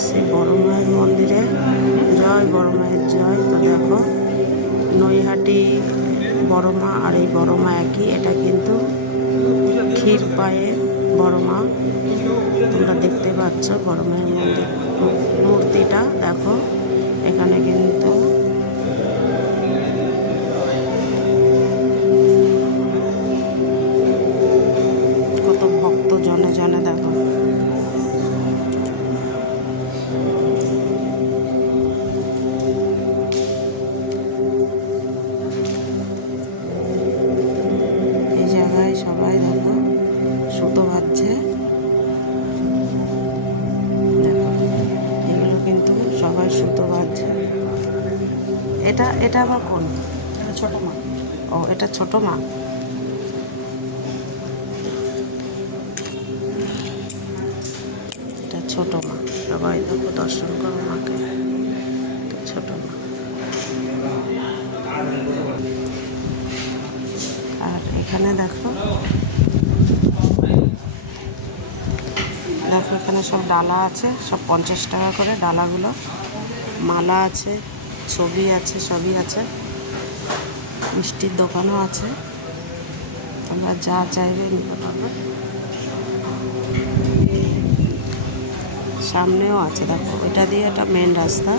এসেছি বড় মায়ের মন্দিরে। জয় বড় মায়ের জয়। তো দেখো নৈহাটি বড় মা আর এই বড় মা একই। এটা কিন্তু ক্ষীর পায়ে বড় মা, তোমরা দেখতে পাচ্ছ বড় মায়ের মন্দির মূর্তিটা। দেখো এখানে কিন্তু কত ভক্ত জনে জনে। দেখো এই জায়গায় সবাই দেখো সুতো বাঁধছে। দেখো এগুলো কিন্তু সবাই সুতো বাঁধছে। এটা এটা আবার কোন? এটা ছোট মা। ও এটা ছোট মা। এটা ছোট মা। সবাই দেখো দর্শন করো মাকে। ছোট মা। আর এখানে দেখো দেখো এখানে সব ডালা আছে, সব 50 টাকা করে ডালাগুলো। মালা আছে, ছবি আছে, সবই আছে। মিষ্টির দোকানও আছে, তোমরা যা চাইবে নিতে পারবে। সামনেও আছে দেখো, এটা দিয়ে একটা মেন রাস্তা।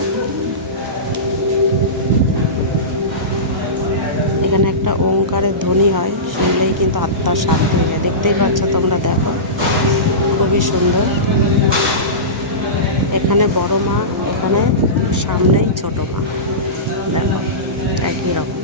এখানে একটা ওঙ্কারের ধ্বনি হয়, শুনলেই কিন্তু আত্মার শান্তি হয়ে যায়। দেখতেই পাচ্ছ তোমরা, দেখো খুবই সুন্দর। এখানে বড় মা, এখানে সামনেই ছোট মা। দেখো একই রকম।